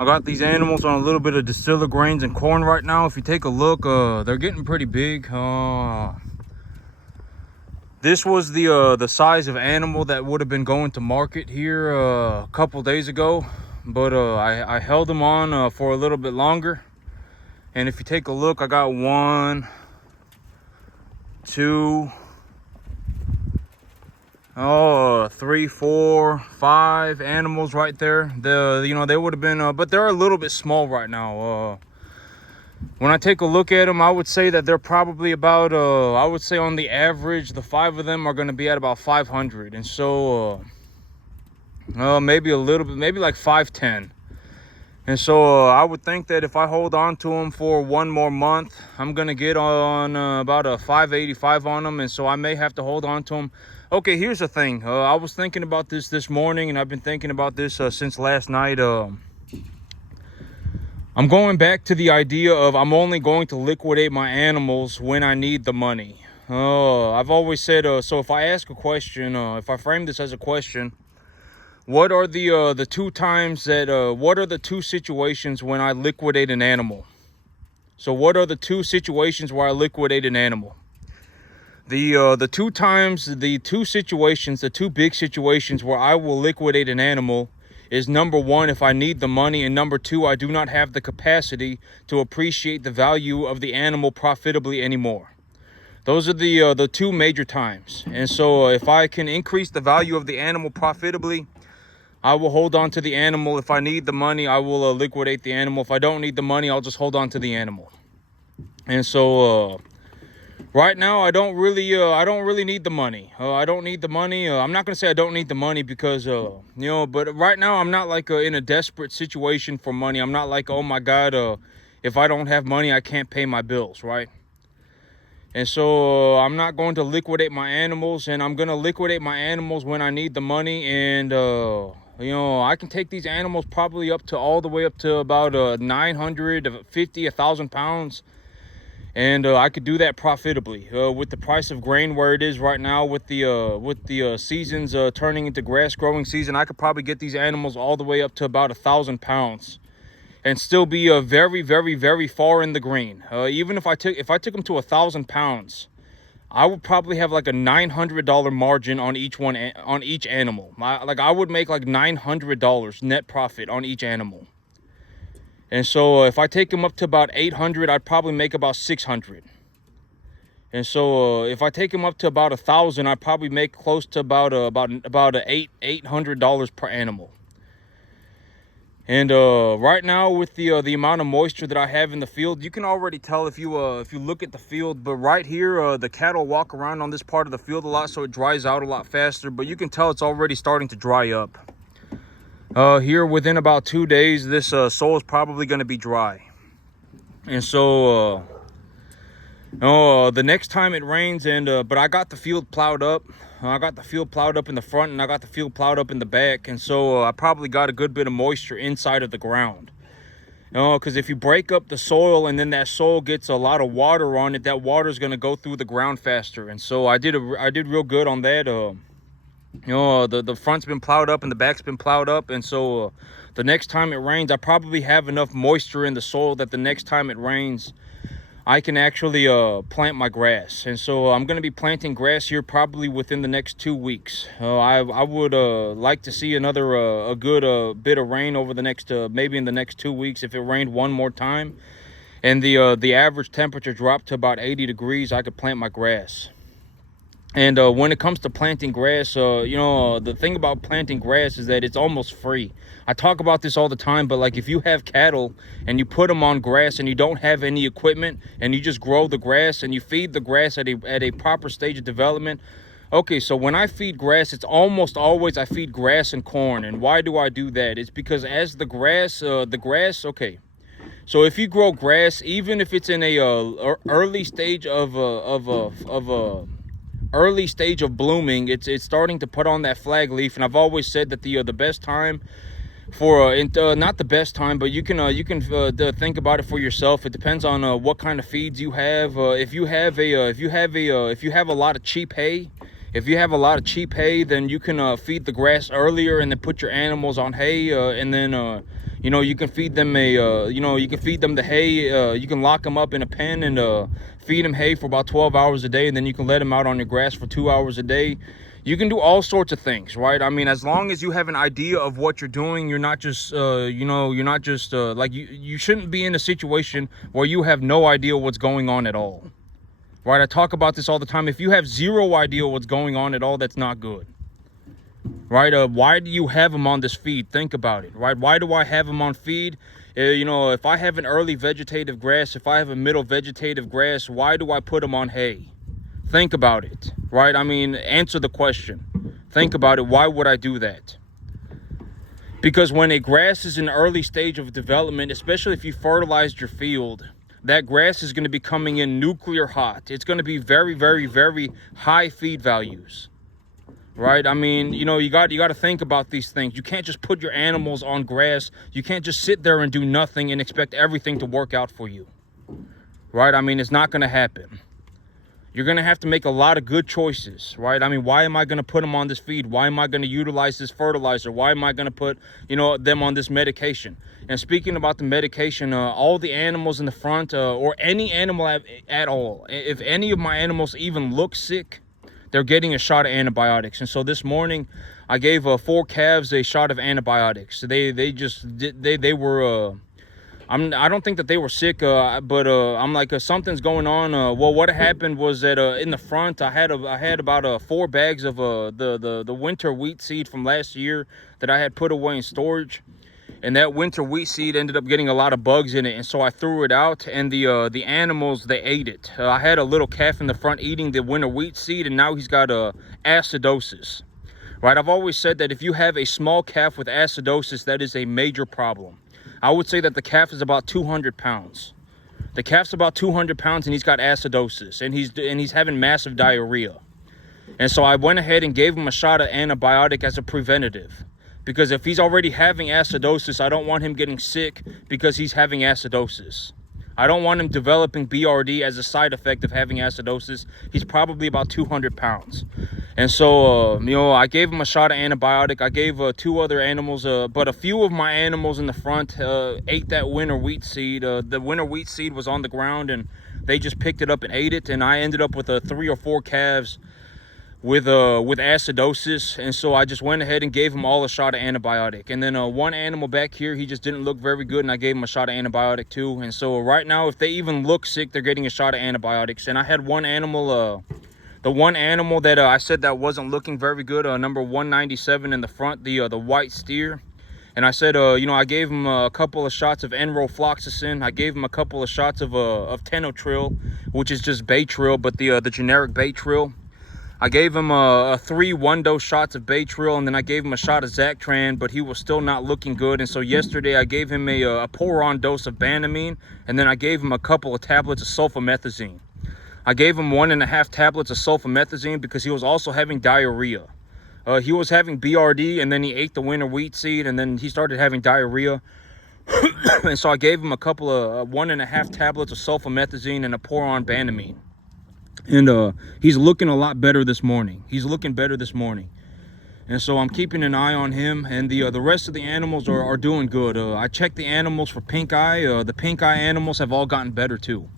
I got these animals on a little bit of distiller grains and corn right now. If you take a look, they're getting pretty big. This was the size of animal that would have been going to market here a couple days ago, but I held them on for a little bit longer. And if you take a look, I got 1, 2, 3, 4, 5 animals right there. They would have been, but they're a little bit small right now. When I take a look at them, I would say that they're probably about, I would say on the average, the 5 of them are going to be at about 500. And so, maybe a little bit, maybe like 510. And so I would think that if I hold on to them for 1 more month, I'm going to get on about a 585 on them. And so I may have to hold on to them. Okay, here's the thing. I was thinking about this morning, and I've been thinking about this since last night. I'm going back to the idea of I'm only going to liquidate my animals when I need the money. I've always said, so if I ask a question, if I frame this as a question, what are the 2 times that, what are the 2 situations when I liquidate an animal? So what are the 2 situations where I liquidate an animal? The 2 times, the 2 situations, the 2 big situations where I will liquidate an animal is number 1, if I need the money, and number 2, I do not have the capacity to appreciate the value of the animal profitably anymore. Those are the 2 major times. And so if I can increase the value of the animal profitably, I will hold on to the animal. If I need the money, I will liquidate the animal. If I don't need the money, I'll just hold on to the animal. And so right now, I don't really need the money. I don't need the money. I'm not gonna say I don't need the money because, but right now I'm not like in a desperate situation for money. I'm not like, oh my God, if I don't have money, I can't pay my bills, right? And so I'm not going to liquidate my animals, and I'm gonna liquidate my animals when I need the money. And I can take these animals probably up to all the way up to about 950, 1,000 pounds. And I could do that profitably with the price of grain where it is right now, with the seasons turning into grass growing season. I could probably get these animals all the way up to about 1,000 pounds and still be very, very, very far in the green. Even if I took them to 1,000 pounds, I would probably have like a $900 margin on each animal. I would make like $900 net profit on each animal. And so if I take them up to about 800, I'd probably make about 600. And so if I take them up to about 1,000, I'd probably make close to about $800 per animal. And right now, with the amount of moisture that I have in the field, you can already tell if you look at the field. But right here, the cattle walk around on this part of the field a lot, so it dries out a lot faster. But you can tell it's already starting to dry up. Here within about 2 days, this soil is probably going to be dry. And so the next time it rains, but I got the field plowed up. I got the field plowed up in the front, and I got the field plowed up in the back. And so I probably got a good bit of moisture inside of the ground. Because if you break up the soil and then that soil gets a lot of water on it, that water is going to go through the ground faster. And so I did real good on that. The front's been plowed up and the back's been plowed up. And so the next time it rains, I probably have enough moisture in the soil that the next time it rains, I can actually plant my grass. And so I'm going to be planting grass here probably within the next 2 weeks. I would like to see another a good bit of rain over the next maybe in the next 2 weeks. If it rained 1 more time and the average temperature dropped to about 80 degrees, I could plant my grass. And when it comes to planting grass, the thing about planting grass is that it's almost free. I talk about this all the time, but like if you have cattle and you put them on grass and you don't have any equipment and you just grow the grass and you feed the grass at a proper stage of development. Okay, so when I feed grass, it's almost always I feed grass and corn. And why do I do that? It's because as the grass, okay. So if you grow grass, even if it's in a early stage of early stage of blooming, it's starting to put on that flag leaf. And I've always said that the best time for not the best time, but you can think about it for yourself. It depends on what kind of feeds you have. If you have a lot of cheap hay, then you can feed the grass earlier and then put your animals on hay, and then You know, you can feed them you can feed them the hay. You can lock them up in a pen and feed them hay for about 12 hours a day, and then you can let them out on the grass for 2 hours a day. You can do all sorts of things, right? I mean, as long as you have an idea of what you're doing, you're not just you're not just like you shouldn't be in a situation where you have no idea what's going on at all, right? I talk about this all the time. If you have zero idea what's going on at all, that's not good, right? Why do you have them on this feed? Think about it, right? Why do I have them on feed? You know, if I have an early vegetative grass, if I have a middle vegetative grass, why do I put them on hay? Think about it, right? I mean, answer the question. Think about it. Why would I do that? Because when a grass is in the early stage of development, especially if you fertilized your field, that grass is going to be coming in nuclear hot. It's going to be very, very, very high feed values, right? I mean, you know, you got to think about these things. You can't just put your animals on grass. You can't just sit there and do nothing and expect everything to work out for you, right? I mean, it's not going to happen. You're going to have to make a lot of good choices, right? I mean, why am I going to put them on this feed? Why am I going to utilize this fertilizer? Why am I going to put, you know, them on this medication? And speaking about the medication, all the animals in the front or any animal at all, if any of my animals even look sick, they're getting a shot of antibiotics. And so this morning, I gave 4 calves a shot of antibiotics. They were... I don't think that they were sick, but I'm like, something's going on. Well, what happened was that in the front, I had about 4 bags of the winter wheat seed from last year that I had put away in storage, and that winter wheat seed ended up getting a lot of bugs in it, and so I threw it out, and the animals, they ate it. I had a little calf in the front eating the winter wheat seed, and now he's got acidosis. Right? I've always said that if you have a small calf with acidosis, that is a major problem. I would say that the calf is about 200 pounds. The calf's about 200 pounds and he's got acidosis and he's having massive diarrhea. And so I went ahead and gave him a shot of antibiotic as a preventative. Because if he's already having acidosis, I don't want him getting sick because he's having acidosis. I don't want him developing BRD as a side effect of having acidosis. He's probably about 200 pounds. And so, you know, I gave him a shot of antibiotic. I gave 2 other animals, but a few of my animals in the front ate that winter wheat seed. The winter wheat seed was on the ground and they just picked it up and ate it. And I ended up with 3 or 4 calves with acidosis, and so I just went ahead and gave them all a shot of antibiotic. And then one animal back here, he just didn't look very good, and I gave him a shot of antibiotic too. And so right now, if they even look sick, they're getting a shot of antibiotics. And I had one animal, the one animal that I said that wasn't looking very good, number 197 in the front, the white steer. And I said, you know, I gave him a couple of shots of enrofloxacin. I gave him a couple of shots of Tenotril, which is just Baytril, but the generic Baytril. I gave him 3 one-dose shots of Baytril, and then I gave him a shot of Zactran, but he was still not looking good. And so yesterday I gave him a pour-on dose of Banamine, and then I gave him a couple of tablets of sulfamethazine. I gave him 1.5 tablets of sulfamethazine because he was also having diarrhea. He was having BRD, and then he ate the winter wheat seed, and then he started having diarrhea. And so I gave him a couple of 1.5 tablets of sulfamethazine and a pour-on Banamine. And he's looking a lot better this morning. He's looking better this morning. And so I'm keeping an eye on him. And the rest of the animals are doing good. I checked the animals for pink eye. The pink eye animals have all gotten better too.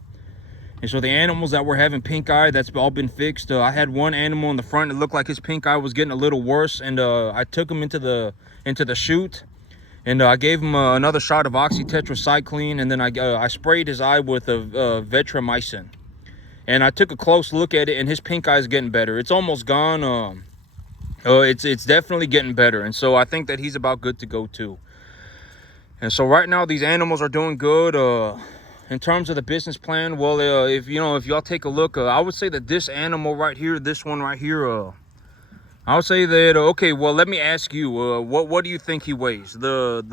And so the animals that were having pink eye, that's all been fixed. I had one animal in the front. It looked like his pink eye was getting a little worse. And I took him into the chute. And I gave him another shot of oxytetracycline. And then I sprayed his eye with vetrimycin. And I took a close look at it, and his pink eye is getting better. It's almost gone. It's definitely getting better. And so I think that he's about good to go too. And so right now these animals are doing good. In terms of the business plan, well, if y'all take a look, I would say that this animal right here, this one right here, I would say that okay. Well, let me ask you, what do you think he weighs? The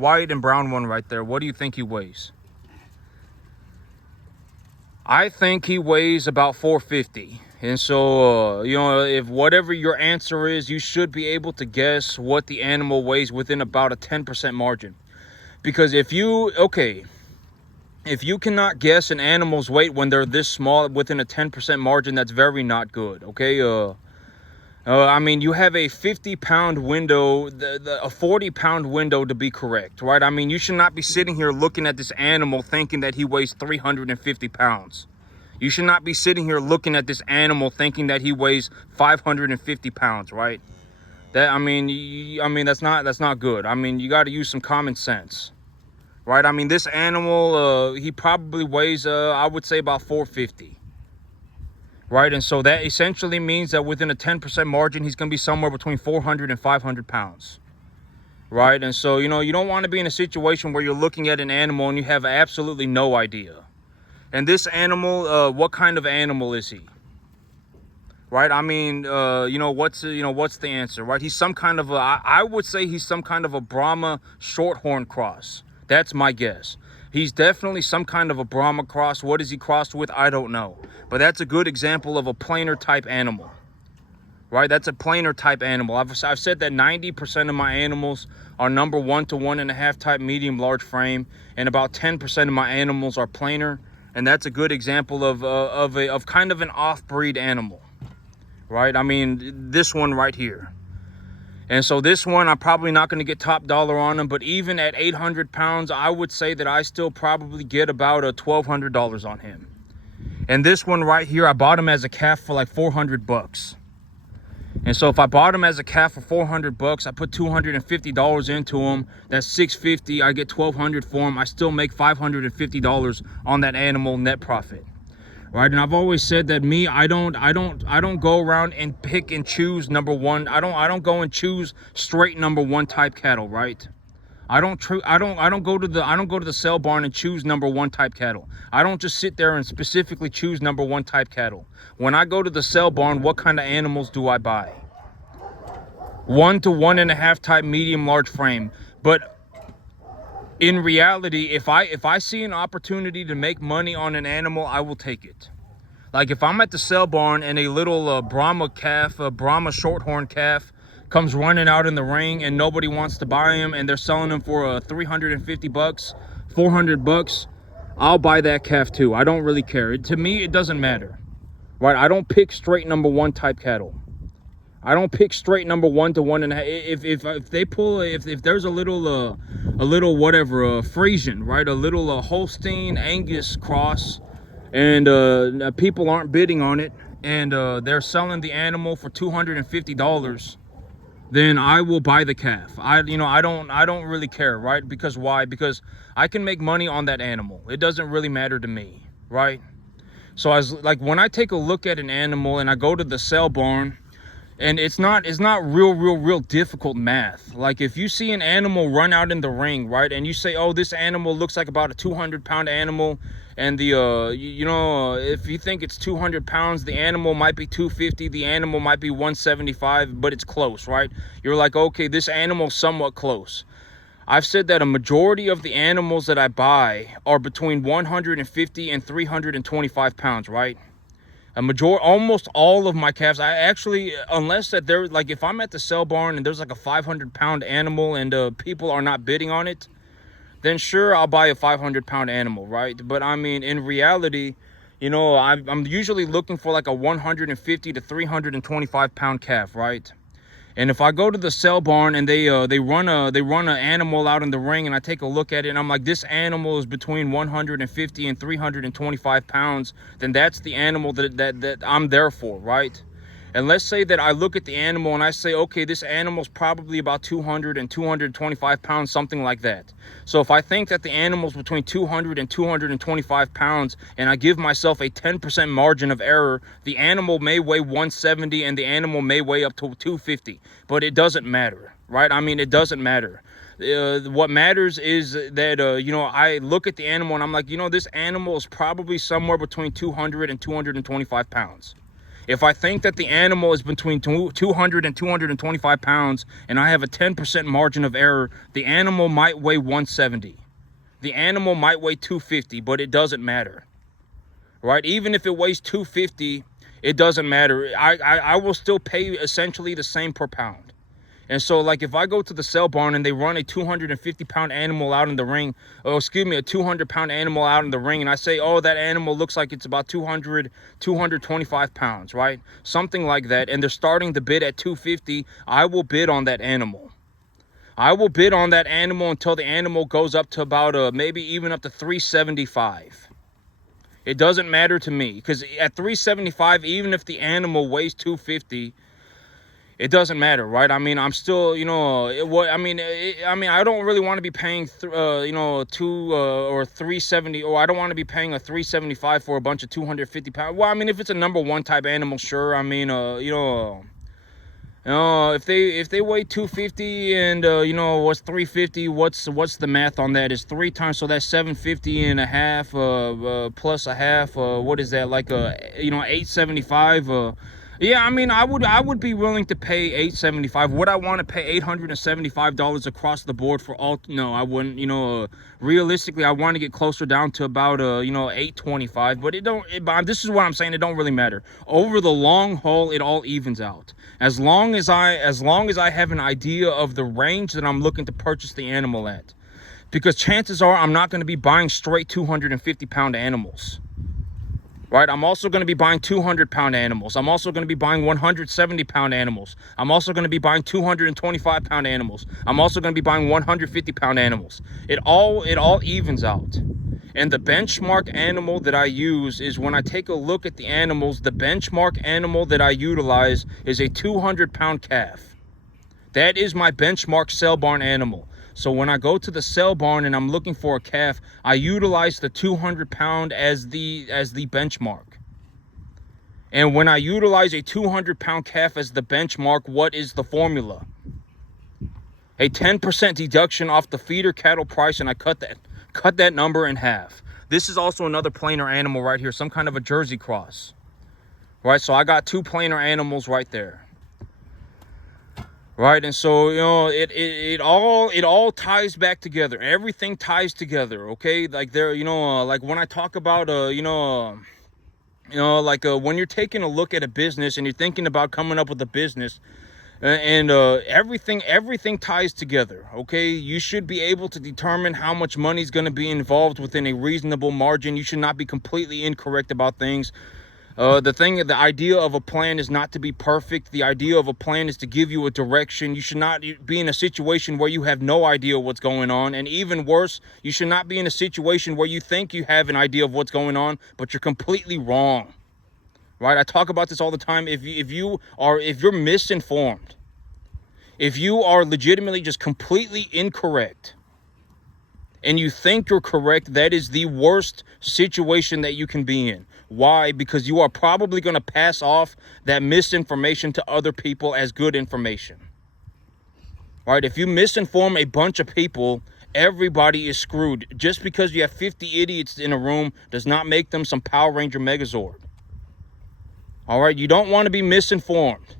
white and brown one right there. What do you think he weighs? I think he weighs about 450. And so, you know, if whatever your answer is, you should be able to guess what the animal weighs within about a 10% margin. Because if you cannot guess an animal's weight when they're this small within a 10% margin, that's very not good, okay? I mean, you have a 50-pound window, a 40-pound window to be correct, right? I mean, you should not be sitting here looking at this animal thinking that he weighs 350 pounds. You should not be sitting here looking at this animal thinking that he weighs 550 pounds, right? I mean, that's not good. I mean, you got to use some common sense, right? I mean, this animal, he probably weighs, I would say about 450. Right, and so that essentially means that within a 10% margin, he's going to be somewhere between 400 and 500 pounds. Right, and so, you know, you don't want to be in a situation where you're looking at an animal and you have absolutely no idea. And this animal, what kind of animal is he? Right, I mean, what's the answer? Right, he's some kind of I would say he's some kind of a Brahma Shorthorn cross. That's my guess. He's definitely some kind of a Brahma cross. What is he crossed with? I don't know. But that's a good example of a plainer type animal, right? That's a plainer type animal. I've said that 90% of my animals are number 1 to 1.5 type medium large frame, and about 10% of my animals are plainer. And that's a good example of kind of an off-breed animal, right? I mean, this one right here. And so this one, I'm probably not going to get top dollar on him, but even at 800 pounds, I would say that I still probably get about $1,200 on him. And this one right here, I bought him as a calf for like 400 bucks. And so if I bought him as a calf for 400 bucks, I put $250 into him. That's $650. I get $1,200 for him. I still make $550 on that animal net profit. Right, and I've always said that I don't go around and pick and choose number one. I don't go and choose straight number 1 type cattle, right? I don't go to the sale barn and choose number 1 type cattle. I don't just sit there and specifically choose number 1 type cattle. When I go to the sale barn, what kind of animals do I buy? 1 to 1.5 type medium large frame. But in reality, if I see an opportunity to make money on an animal, I will take it. Like if I'm at the sale barn and a little Brahma calf, a Brahma Shorthorn calf comes running out in the ring and nobody wants to buy him and they're selling him for 350 bucks, 400 bucks, I'll buy that calf too. I don't really care. To me, it doesn't matter, right? I don't pick straight number 1 type cattle. I don't pick straight number 1 to 1.5. If there's a little whatever Frisian, right, a little Holstein Angus cross, and people aren't bidding on it, and they're selling the animal for $250, then I will buy the calf. I don't really care, right? Because why? Because I can make money on that animal. It doesn't really matter to me, right? So when I take a look at an animal and I go to the sale barn, and it's not real difficult math. Like if you see an animal run out in the ring, right, and you say, oh, this animal looks like about a 200-pound animal, and if you think it's 200 pounds, the animal might be 250, the animal might be 175, but it's close, right? You're like, okay, this animal's somewhat close. I've said that a majority of the animals that I buy are between 150 and 325 pounds, right? Almost all of my calves, I actually, unless that they're like, if I'm at the sale barn and there's like a 500-pound animal and people are not bidding on it, then sure, I'll buy a 500-pound animal, right? But I mean, in reality, I'm usually looking for like a 150 to 325-pound calf, right? And if I go to the sale barn and they run an animal out in the ring, and I take a look at it and I'm like, this animal is between 150 and 325 pounds, then that's the animal that I'm there for, right? And let's say that I look at the animal and I say, okay, this animal's probably about 200 and 225 pounds, something like that. So if I think that the animal's between 200 and 225 pounds, and I give myself a 10% margin of error, the animal may weigh 170 and the animal may weigh up to 250, but it doesn't matter, right? I mean, it doesn't matter. What matters is that, I look at the animal and I'm like, this animal is probably somewhere between 200 and 225 pounds. If I think that the animal is between 200 and 225 pounds and I have a 10% margin of error, the animal might weigh 170. The animal might weigh 250, but it doesn't matter, right? Even if it weighs 250, it doesn't matter. I will still pay essentially the same per pound. And so, like, if I go to the sale barn and they run a 250-pound animal out in the ring, oh, excuse me, a 200-pound animal out in the ring, and I say, oh, that animal looks like it's about 225 pounds, right? Something like that, and they're starting the bid at 250, I will bid on that animal. I will bid on that animal until the animal goes up to about maybe even up to 375. It doesn't matter to me, because at 375, even if the animal weighs 250, it doesn't matter, right? I mean, I'm still, I don't really want to be paying, 2 or 370, or I don't want to be paying a 375 for a bunch of 250 pounds. Well, I mean, if it's a number one type animal, sure. I mean, if they weigh 250 and what's 350, what's the math on that? Is 3 times, so that's 750 and a half plus a half, what is that, like 875? Yeah, I mean, I would be willing to pay $875. Would I want to pay $875 across the board for all? No, I wouldn't. Realistically, I want to get closer down to about $825. But this is what I'm saying. It don't really matter. Over the long haul, it all evens out. As long as I have an idea of the range that I'm looking to purchase the animal at, because chances are I'm not going to be buying straight 250-pound animals. Right, I'm also going to be buying 200-pound animals. I'm also going to be buying 170-pound animals. I'm also going to be buying 225-pound animals. I'm also going to be buying 150-pound animals. It all evens out. And the benchmark animal that I use is, when I take a look at the animals, the benchmark animal that I utilize is a 200-pound calf. That is my benchmark sale barn animal. So when I go to the sale barn and I'm looking for a calf, I utilize the 200-pound as the benchmark. And when I utilize a 200-pound calf as the benchmark, what is the formula? A 10% deduction off the feeder cattle price, and I cut that number in half. This is also another plainer animal right here, some kind of a Jersey cross. Right, so I got 2 plainer animals right there. Right, and so it all ties back together. Everything ties together, okay? Like like when I talk about when you're taking a look at a business and you're thinking about coming up with a business, and everything ties together, okay? You should be able to determine how much money is going to be involved within a reasonable margin. You should not be completely incorrect about things. The idea of a plan is not to be perfect. The idea of a plan is to give you a direction. You should not be in a situation where you have no idea what's going on. And even worse, you should not be in a situation where you think you have an idea of what's going on, but you're completely wrong. Right? I talk about this all the time. If you're misinformed, if you are legitimately just completely incorrect, and you think you're correct, that is the worst situation that you can be in. Why? Because you are probably going to pass off that misinformation to other people as good information. Right? If you misinform a bunch of people, everybody is screwed. Just because you have 50 idiots in a room does not make them some Power Ranger Megazord. All right? You don't want to be misinformed.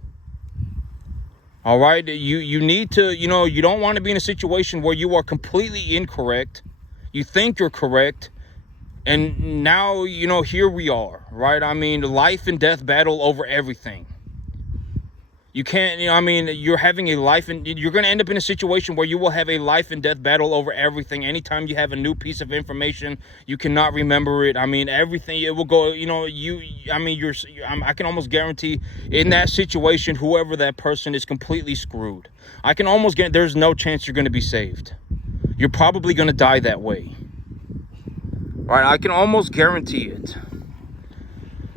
All right, you need to, you don't want to be in a situation where you are completely incorrect. You think you're correct. And now, here we are, right? I mean, life and death battle over everything. You can't, you're having a life, and you're going to end up in a situation where you will have a life and death battle over everything. Anytime you have a new piece of information, you cannot remember it. I mean, everything, it will go, I can almost guarantee in that situation, whoever that person is completely screwed. I can almost guarantee there's no chance you're going to be saved. You're probably going to die that way. Right? I can almost guarantee it.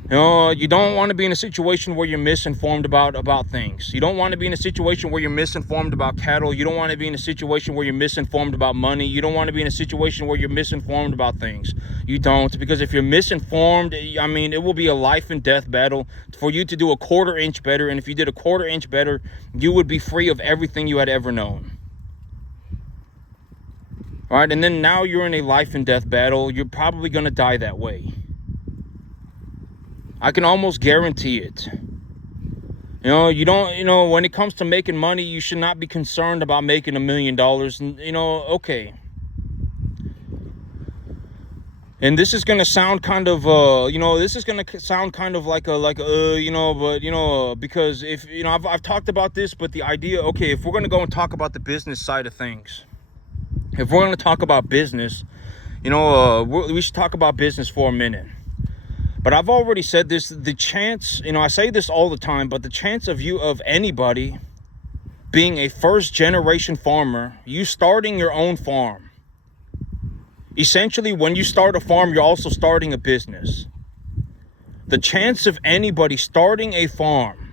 You don't want to be in a situation where you're misinformed about things. You don't want to be in a situation where you're misinformed about cattle. You don't want to be in a situation where you're misinformed about money. You don't want to be in a situation where you're misinformed about things. You don't, because if you're misinformed, it will be a life and death battle for you to do a 1/4 inch better. And if you did a 1/4 inch better, you would be free of everything you had ever known. All right, and then now you're in a life and death battle. You're probably going to die that way. I can almost guarantee it. You don't, when it comes to making money, you should not be concerned about making $1 million. And, okay. And this is gonna sound kind of, this is gonna sound kind of because if I've talked about this, but the idea, okay, if we're gonna go and talk about the business side of things, if we're gonna talk about business, we should talk about business for a minute. But I've already said this: the chance, I say this all the time, but the chance of anybody being a first generation farmer, you starting your own farm. Essentially, when you start a farm, you're also starting a business. The chance of anybody starting a farm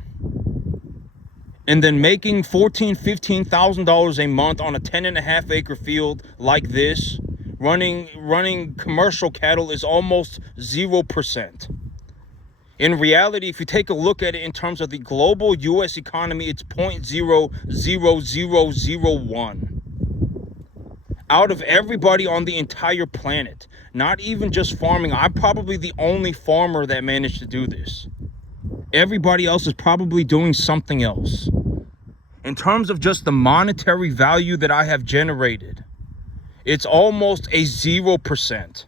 and then making $14,000, $15,000 a month on a 10.5 acre field like this, running commercial cattle, is almost 0%. In reality, if you take a look at it in terms of the global U.S. economy, it's 0.00001. Out of everybody on the entire planet, not even just farming, I'm probably the only farmer that managed to do this. Everybody else is probably doing something else. In terms of just the monetary value that I have generated, it's almost a 0%.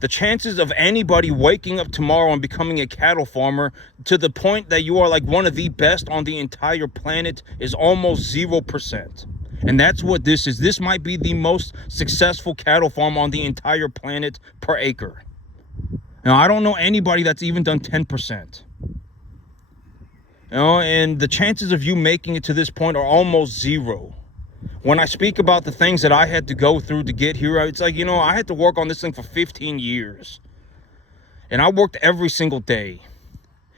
The chances of anybody waking up tomorrow and becoming a cattle farmer to the point that you are like one of the best on the entire planet is almost 0%. And that's what this is. This might be the most successful cattle farm on the entire planet per acre. Now, I don't know anybody that's even done 10%. And the chances of you making it to this point are almost 0. When I speak about the things that I had to go through to get here, it's like, I had to work on this thing for 15 years. And I worked every single day.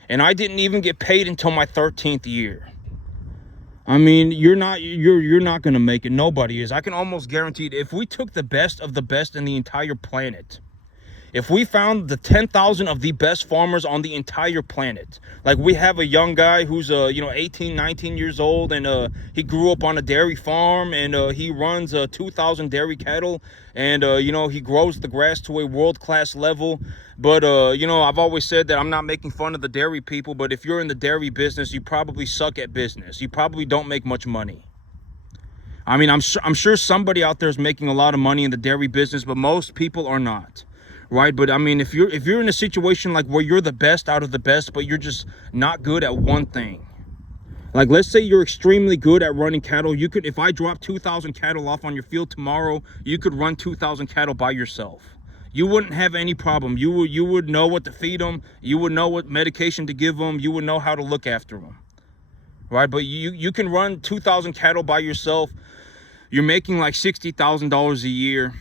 And I didn't even get paid until my 13th year. I mean, you're not going to make it. Nobody is. I can almost guarantee it. If we took the best of the best in the entire planet, if we found the 10,000 of the best farmers on the entire planet, like we have a young guy who's 18, 19 years old, and he grew up on a dairy farm, and he runs 2,000 dairy cattle, and he grows the grass to a world-class level. But I've always said that I'm not making fun of the dairy people, but if you're in the dairy business, you probably suck at business. You probably don't make much money. I mean, I'm sure somebody out there is making a lot of money in the dairy business, but most people are not. Right? But I mean, if you're in a situation like where you're the best out of the best, but you're just not good at one thing. Like, let's say you're extremely good at running cattle. You could, if I drop 2,000 cattle off on your field tomorrow, you could run 2,000 cattle by yourself. You wouldn't have any problem. You would know what to feed them. You would know what medication to give them. You would know how to look after them. Right? But you can run 2,000 cattle by yourself. You're making like $60,000 a year.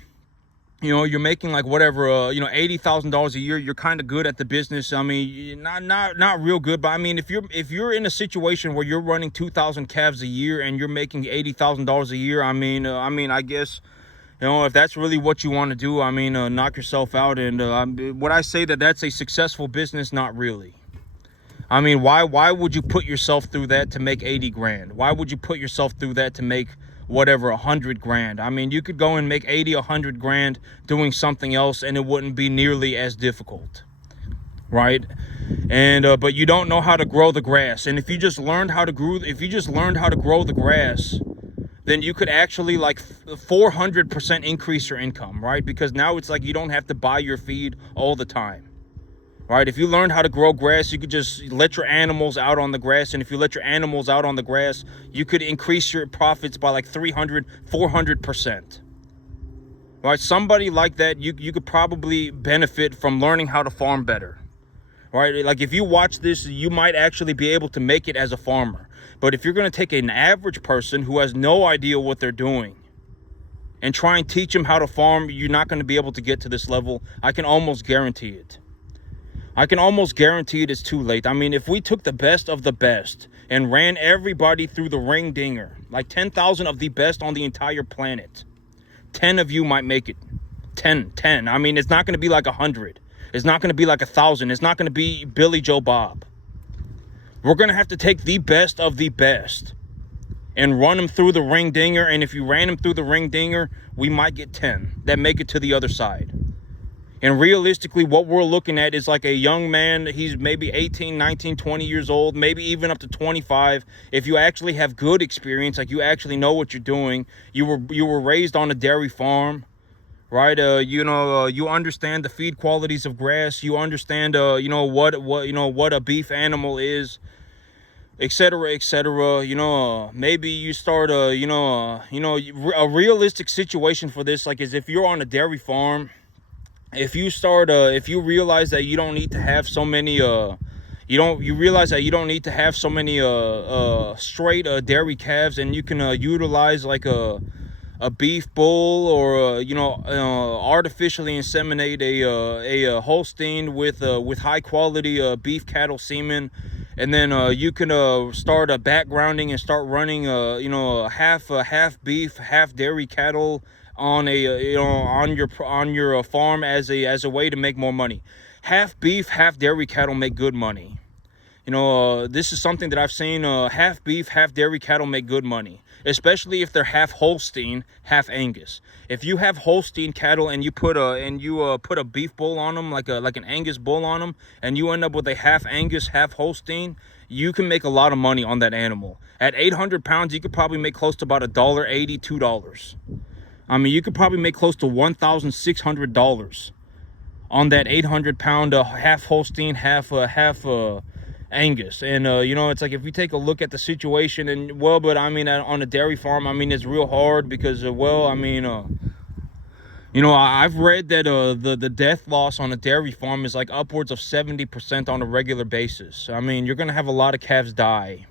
You're making like whatever, $80,000 a year. You're kind of good at the business. I mean, not real good, but I mean, if you're in a situation where you're running 2,000 calves a year and you're making $80,000 a year, I guess, if that's really what you want to do, knock yourself out. And would I say that that's a successful business? Not really. I mean, why would you put yourself through that to make 80 grand? Why would you put yourself through that to make whatever, 100 grand? I mean, you could go and make 80, 100 grand doing something else, and it wouldn't be nearly as difficult, right? And but you don't know how to grow the grass. And if you just learned how to grow the grass, then you could actually like 400% increase your income, right? Because now it's like you don't have to buy your feed all the time. Right? If you learned how to grow grass, you could just let your animals out on the grass. And if you let your animals out on the grass, you could increase your profits by like 300, 400%. Right? Somebody like that, you could probably benefit from learning how to farm better. Right? Like if you watch this, you might actually be able to make it as a farmer. But if you're going to take an average person who has no idea what they're doing and try and teach them how to farm, you're not going to be able to get to this level. I can almost guarantee it. I can almost guarantee it is too late. I mean, if we took the best of the best and ran everybody through the ring dinger, like 10,000 of the best on the entire planet, 10 of you might make it. 10. I mean, it's not going to be like 100. It's not going to be like 1,000. It's not going to be Billy Joe Bob. We're going to have to take the best of the best and run them through the ring dinger. And if you ran them through the ring dinger, we might get 10 that make it to the other side. And realistically, what we're looking at is like a young man. He's maybe 18, 19, 20 years old, maybe even up to 25. If you actually have good experience, like you actually know what you're doing, you were raised on a dairy farm, right? You understand the feed qualities of grass. You understand, what a beef animal is, etc., etc. Maybe you start a realistic situation for this, like, is if you're on a dairy farm. If you realize that you don't need to have so many you realize that you don't need to have so many straight dairy calves, and you can utilize like a beef bull, or artificially inseminate a Holstein with high quality beef cattle semen, and then you can start backgrounding and start running half beef, half dairy cattle on on your farm as a way to make more money. Half beef, half dairy cattle make good money. This is something that I've seen. Half beef, half dairy cattle make good money, especially if they're half Holstein, half Angus. If you have Holstein cattle and you put a beef bull on them, like an Angus bull on them, and you end up with a half Angus, half Holstein, you can make a lot of money on that animal. At 800 pounds, you could probably make close to about $1.80, $2. I mean, you could probably make close to $1,600 on that 800-pound half Holstein, half Angus. And it's like, if you take a look at the situation, and but I mean, on a dairy farm, I mean, it's real hard because I've read that the death loss on a dairy farm is like upwards of 70% on a regular basis. I mean, you're gonna have a lot of calves die,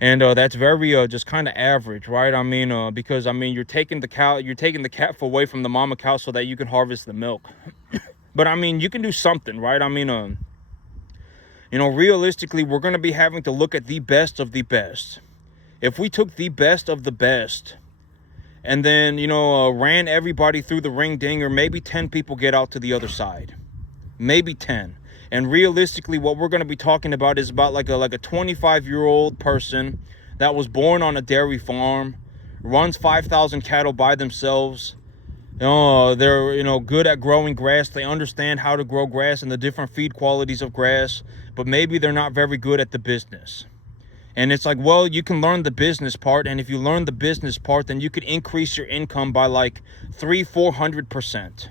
and that's very just kind of average, right? I mean, because you're taking the calf away from the mama cow so that you can harvest the milk. But I mean, you can do something, right? I mean, realistically, we're going to be having to look at the best of the best. If we took the best of the best and then, ran everybody through the ring dinger, maybe 10 people get out to the other side. Maybe 10. And realistically, what we're going to be talking about is about like a 25-year-old person that was born on a dairy farm, runs 5,000 cattle by themselves. They're good at growing grass. They understand how to grow grass and the different feed qualities of grass, but maybe they're not very good at the business. And it's like, well, you can learn the business part, and if you learn the business part, then you could increase your income by like 300-400%.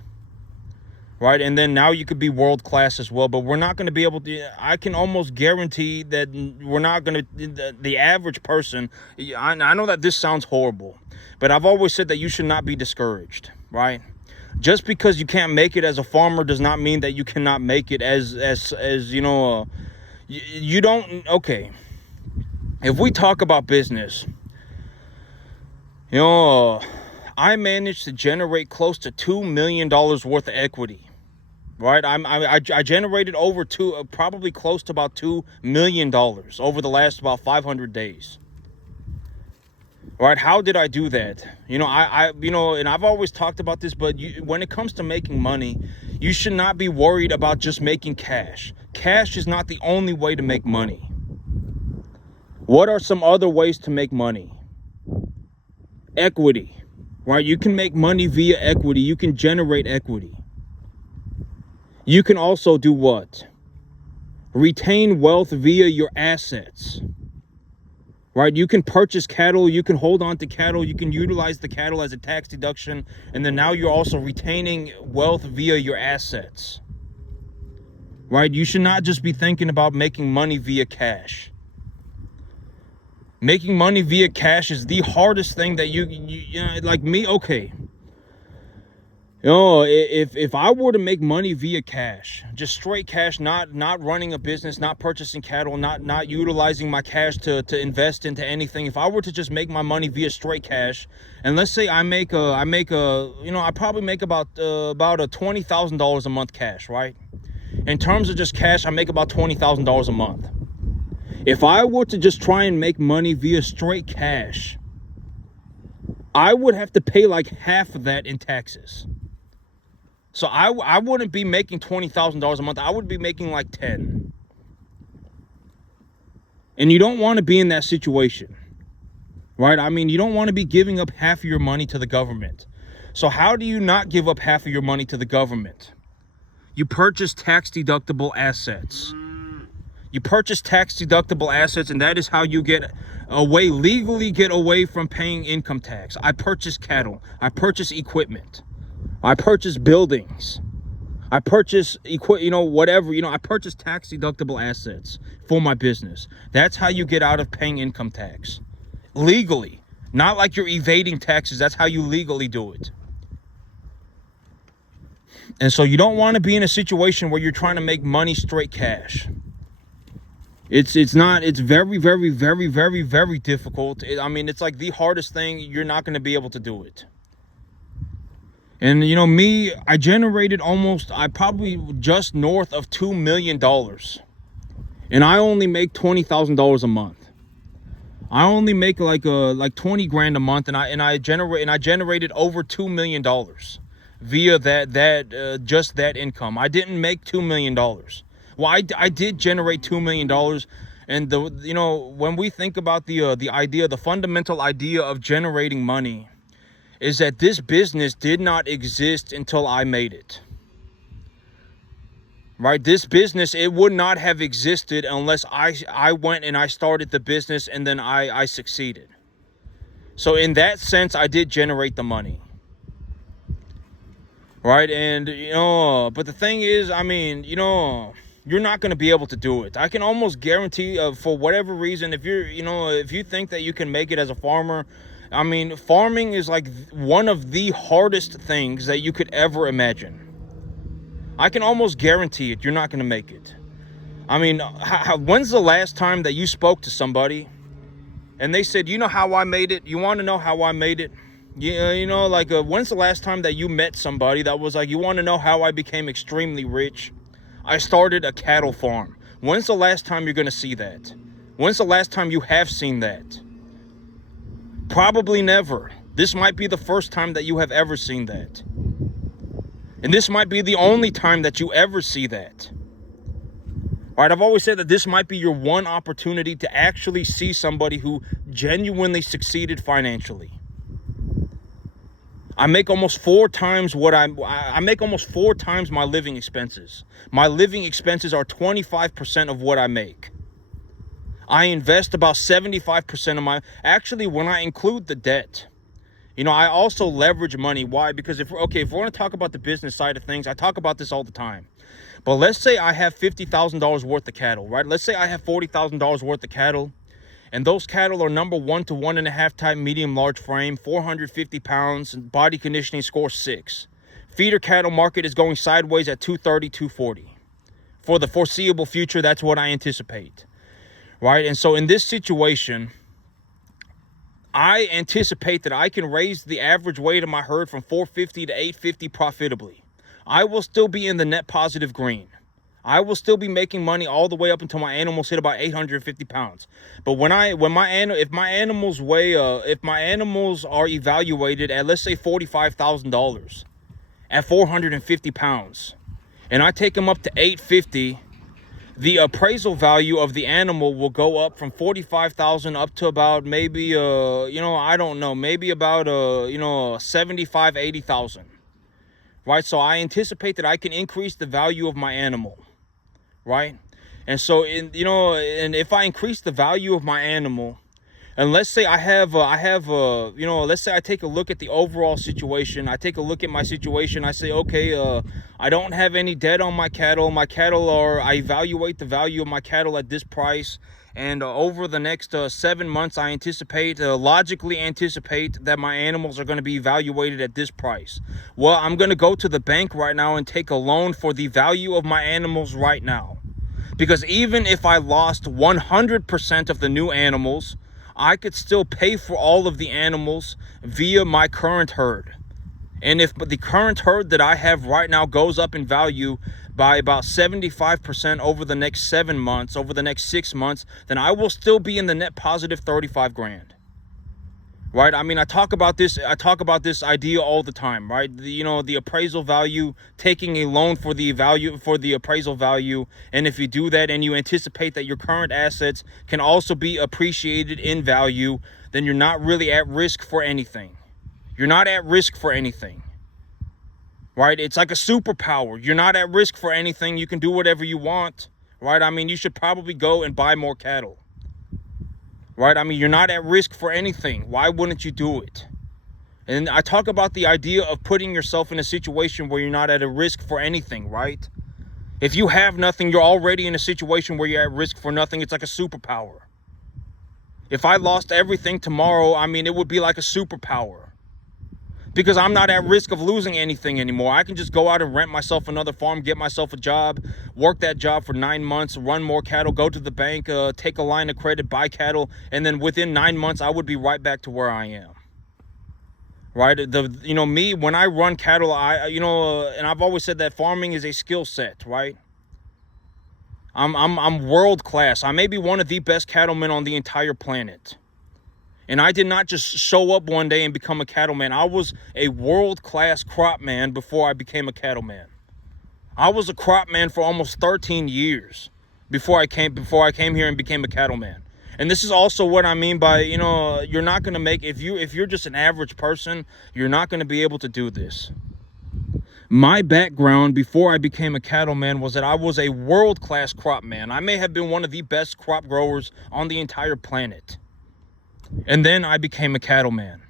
Right? And then now you could be world class as well. But we're not going to be able to, I can almost guarantee that we're not going to, the average person, I know that this sounds horrible, but I've always said that you should not be discouraged, right? Just because you can't make it as a farmer does not mean that you cannot make it as you don't, okay. If we talk about business, I managed to generate close to $2 million worth of equity, right? I generated probably close to about $2 million over the last about 500 days. Right? How did I do that? And I've always talked about this, but when it comes to making money, you should not be worried about just making cash. Cash is not the only way to make money. What are some other ways to make money? Equity. Right? You can make money via equity. You can generate equity. You can also do what? Retain wealth via your assets. Right? You can purchase cattle. You can hold on to cattle. You can utilize the cattle as a tax deduction. And then now you're also retaining wealth via your assets. Right? You should not just be thinking about making money via cash. Making money via cash is the hardest thing that you like me. Okay. If I were to make money via cash, just straight cash, not running a business, not purchasing cattle, not utilizing my cash to invest into anything. If I were to just make my money via straight cash, and let's say I probably make about $20,000 a month cash, right? In terms of just cash, I make about $20,000 a month. If I were to just try and make money via straight cash, I would have to pay like half of that in taxes. So I wouldn't be making $20,000 a month. I would be making like 10. And you don't want to be in that situation, right? I mean, you don't want to be giving up half of your money to the government. So how do you not give up half of your money to the government? You purchase tax-deductible assets. You purchase tax-deductible assets, and that is how you legally get away from paying income tax. I purchase cattle. I purchase equipment. I purchase buildings. I purchase whatever, I purchase tax deductible assets for my business. That's how you get out of paying income tax. Legally. Not like you're evading taxes. That's how you legally do it. And so you don't want to be in a situation where you're trying to make money straight cash. It's very, very, very, very, very difficult. It's like the hardest thing. You're not going to be able to do it. And I generated I probably just north of $2 million. And I only make $20,000 a month. I only make like 20 grand a month, and I generated over $2 million via just that income. I didn't make $2 million. Well, I did generate $2 million. And when we think about the fundamental idea of generating money, is that this business did not exist until I made it. Right? This business, it would not have existed unless I went and I started the business and then I succeeded. So in that sense, I did generate the money. Right? And, but the thing is, you're not going to be able to do it. I can almost guarantee, for whatever reason, if you think that you can make it as a farmer, farming is like one of the hardest things that you could ever imagine. I can almost guarantee it. You're not going to make it. When's the last time that you spoke to somebody and they said, how I made it? You want to know how I made it? When's the last time that you met somebody that was like, you want to know how I became extremely rich? I started a cattle farm. When's the last time you're going to see that? When's the last time you have seen that? Probably never. This might be the first time that you have ever seen that. And this might be the only time that you ever see that. All right, I've always said that this might be your one opportunity to actually see somebody who genuinely succeeded financially. I make almost 4 times I make almost 4 times my living expenses. My living expenses are 25% of what I make. I invest about 75% of actually, when I include the debt, I also leverage money. Why? Because if we want to talk about the business side of things, I talk about this all the time. But let's say I have $50,000 worth of cattle, right? Let's say I have $40,000 worth of cattle, and those cattle are number 1 to 1.5 type medium large frame, 450 pounds, and body conditioning score 6. Feeder cattle market is going sideways at 230, 240. For the foreseeable future, that's what I anticipate, right? And so in this situation, I anticipate that I can raise the average weight of my herd from 450 to 850 profitably. I will still be in the net positive green. I will still be making money all the way up until my animals hit about 850 pounds. But if my animals are evaluated at, let's say, $45,000 at 450 pounds, and I take them up to 850, the appraisal value of the animal will go up from 45,000 up to about maybe maybe about 75, 80,000. Right? So I anticipate that I can increase the value of my animal, right? And so and if I increase the value of my animal, and let's say let's say I take a look at the overall situation. I take a look at my situation. I say, okay, I don't have any debt on my cattle. I evaluate the value of my cattle at this price. And over the next 7 months, I logically anticipate that my animals are going to be evaluated at this price. Well, I'm going to go to the bank right now and take a loan for the value of my animals right now. Because even if I lost 100% of the new animals, I could still pay for all of the animals via my current herd. And if the current herd that I have right now goes up in value by about 75% over the next 7 months, over the next 6 months, then I will still be in the net positive 35 grand. Right? I talk about this idea all the time, right? The appraisal value, taking a loan for the appraisal value. And if you do that and you anticipate that your current assets can also be appreciated in value, then you're not really at risk for anything. You're not at risk for anything. Right? It's like a superpower. You're not at risk for anything. You can do whatever you want. Right? You should probably go and buy more cattle. Right? You're not at risk for anything. Why wouldn't you do it? And I talk about the idea of putting yourself in a situation where you're not at a risk for anything, right? If you have nothing, you're already in a situation where you're at risk for nothing. It's like a superpower. If I lost everything tomorrow, I mean, it would be like a superpower. Because I'm not at risk of losing anything anymore. I can just go out and rent myself another farm, get myself a job, work that job for 9 months, run more cattle, go to the bank, take a line of credit, buy cattle, and then within 9 months, I would be right back to where I am. Right? Me, when I run cattle, and I've always said that farming is a skill set, right? I'm world class. I may be one of the best cattlemen on the entire planet. And I did not just show up one day and become a cattleman. I was a world-class crop man before I became a cattleman. I was a crop man for almost 13 years before I came here and became a cattleman. And this is also what I mean by, you're not going to make, if you're just an average person, you're not going to be able to do this. My background before I became a cattleman was that I was a world-class crop man. I may have been one of the best crop growers on the entire planet. And then I became a cattleman.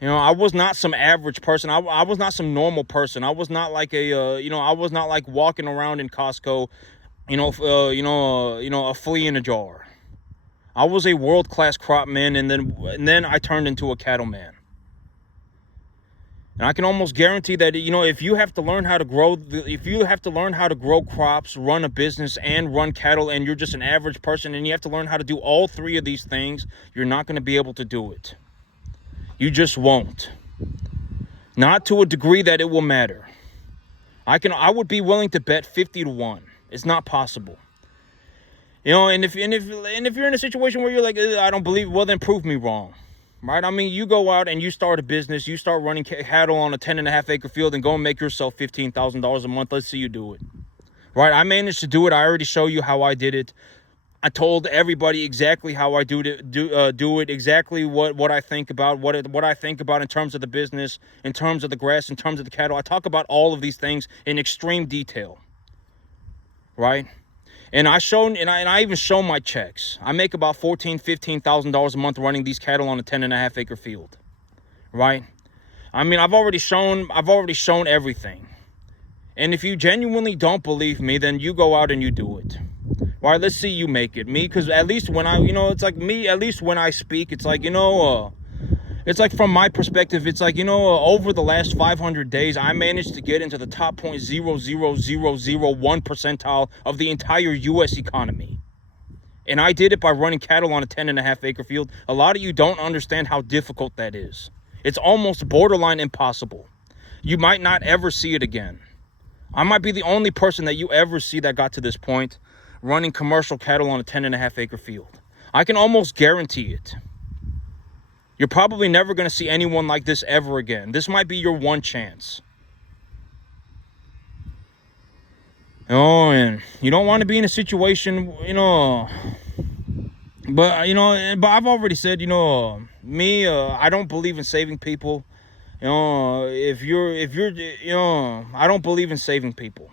I was not some average person. I was not some normal person. I was not like I was not like walking around in Costco, a flea in a jar. I was a world-class crop man, and then I turned into a cattleman. And I can almost guarantee that, if you have to learn how to grow crops, run a business, and run cattle, and you're just an average person, and you have to learn how to do all three of these things, you're not going to be able to do it. You just won't. Not to a degree that it will matter. I would be willing to bet 50-1. It's not possible. And if you're in a situation where you're like, I don't believe, well, then prove me wrong. Right? I mean, you go out and you start a business, you start running cattle on a 10.5 acre field and go and make yourself $15,000 a month. Let's see you do it. Right? I managed to do it. I already show you how I did it. I told everybody exactly how I do it, exactly what I think about, what I think about in terms of the business, in terms of the grass, in terms of the cattle. I talk about all of these things in extreme detail. Right? And I even show my checks. I make about $14,000-$15,000 a month running these cattle on a 10.5 acre field, right? I mean, I've already shown everything. And if you genuinely don't believe me, then you go out and you do it. All right, let's see you make it. Me, because at least when it's like me, at least when I speak, it's like, it's like from my perspective, it's like, over the last 500 days, I managed to get into the top 0.00001 percentile of the entire U.S. economy. And I did it by running cattle on a 10.5 acre field. A lot of you don't understand how difficult that is. It's almost borderline impossible. You might not ever see it again. I might be the only person that you ever see that got to this point running commercial cattle on a 10.5 acre field. I can almost guarantee it. You're probably never going to see anyone like this ever again. This might be your one chance. And you don't want to be in a situation, but I've already said, me, I don't believe in saving people. I don't believe in saving people.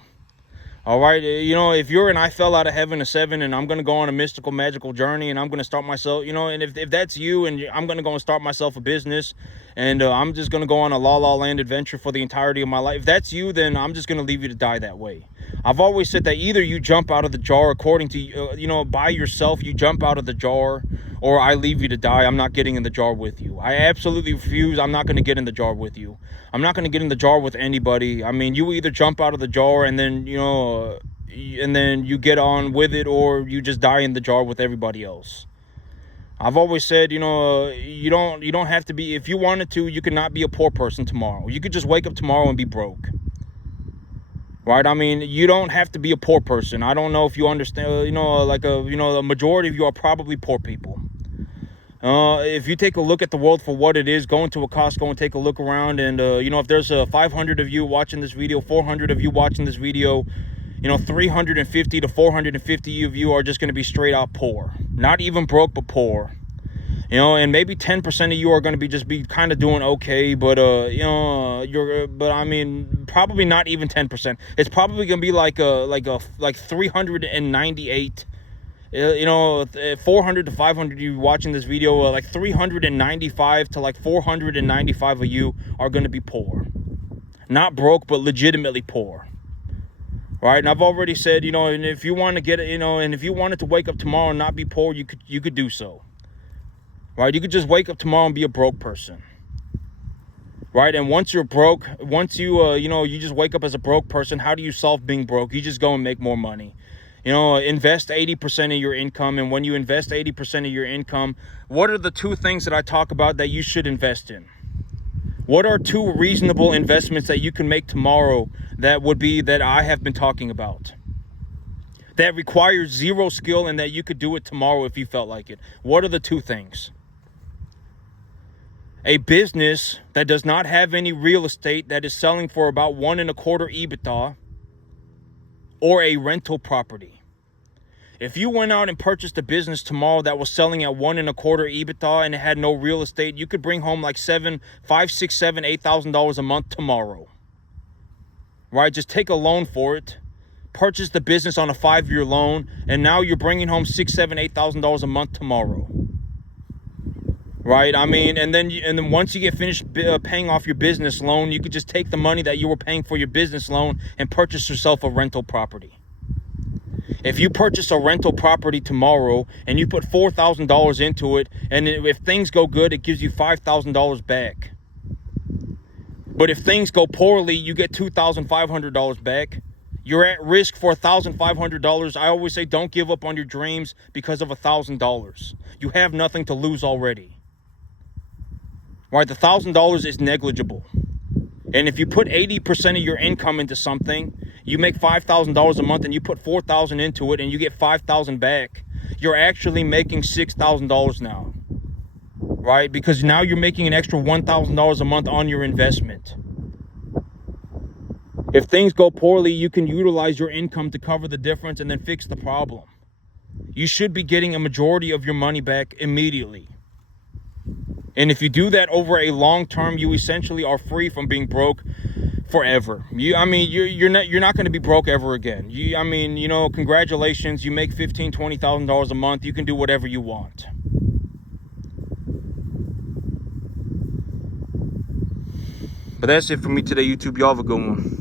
All right, if you're and I fell out of heaven to 7 and I'm going to go on a mystical, magical journey and I'm going to start myself, and if that's you and I'm going to go and start myself a business and I'm just going to go on a la land adventure for the entirety of my life. If that's you, then I'm just going to leave you to die that way. I've always said that either you jump out of the jar according to, by yourself, you jump out of the jar, or I leave you to die. I'm not getting in the jar with you. I absolutely refuse. I'm not going to get in the jar with you. I'm not going to get in the jar with anybody. I mean, you either jump out of the jar and then, and then you get on with it, or you just die in the jar with everybody else. I've always said, you don't have to be, if you wanted to, you could not be a poor person tomorrow. You could just wake up tomorrow and be broke. Right? I mean, you don't have to be a poor person. I don't know if you understand, the majority of you are probably poor people. If you take a look at the world for what it is, go into a Costco and take a look around, and if there's 500 of you watching this video, 400 of you watching this video, 350 to 450 of you are just going to be straight out poor. Not even broke, but poor. And maybe 10% of you are going to be kind of doing okay, but but I mean, probably not even 10%. It's probably going to be like 398. You know, 400 to 500 you watching this video, like 395 to like 495 of you are going to be poor. Not broke, but legitimately poor. Right? And I've already said, you know, and if you want to get it, you know, and if you wanted to wake up tomorrow and not be poor, you could do so. Right? You could just wake up tomorrow and be a broke person. Right? And once you're broke, once you, you know, you just wake up as a broke person, how do you solve being broke? You just go and make more money. You know, invest 80% of your income. And when you invest 80% of your income, what are the two things that I talk about that you should invest in? What are two reasonable investments that you can make tomorrow that I have been talking about? That requires zero skill and that you could do it tomorrow if you felt like it. What are the two things? A business that does not have any real estate that is selling for about 1.25 EBITDA, or a rental property. If you went out and purchased a business tomorrow that was selling at 1.25 EBITDA and it had no real estate, you could bring home like $8,000 a month tomorrow. Right? Just take a loan for it, purchase the business on a 5-year loan, and now you're bringing home $8,000 a month tomorrow. Right? I mean, and then once you get finished paying off your business loan, you could just take the money that you were paying for your business loan and purchase yourself a rental property. If you purchase a rental property tomorrow and you put $4,000 into it, and if things go good, it gives you $5,000 back. But if things go poorly, you get $2,500 back. You're at risk for $1,500. I always say don't give up on your dreams because of $1,000. You have nothing to lose already. Right? The $1,000 is negligible. And if you put 80% of your income into something, you make $5,000 a month and you put $4,000 into it and you get $5,000 back, you're actually making $6,000 now. Right? Because now you're making an extra $1,000 a month on your investment. If things go poorly, you can utilize your income to cover the difference and then fix the problem. You should be getting a majority of your money back immediately. And if you do that over a long term, you essentially are free from being broke forever. You're not going to be broke ever again. Congratulations. You make $15,000-$20,000 a month. You can do whatever you want. But that's it for me today, YouTube. Y'all have a good one.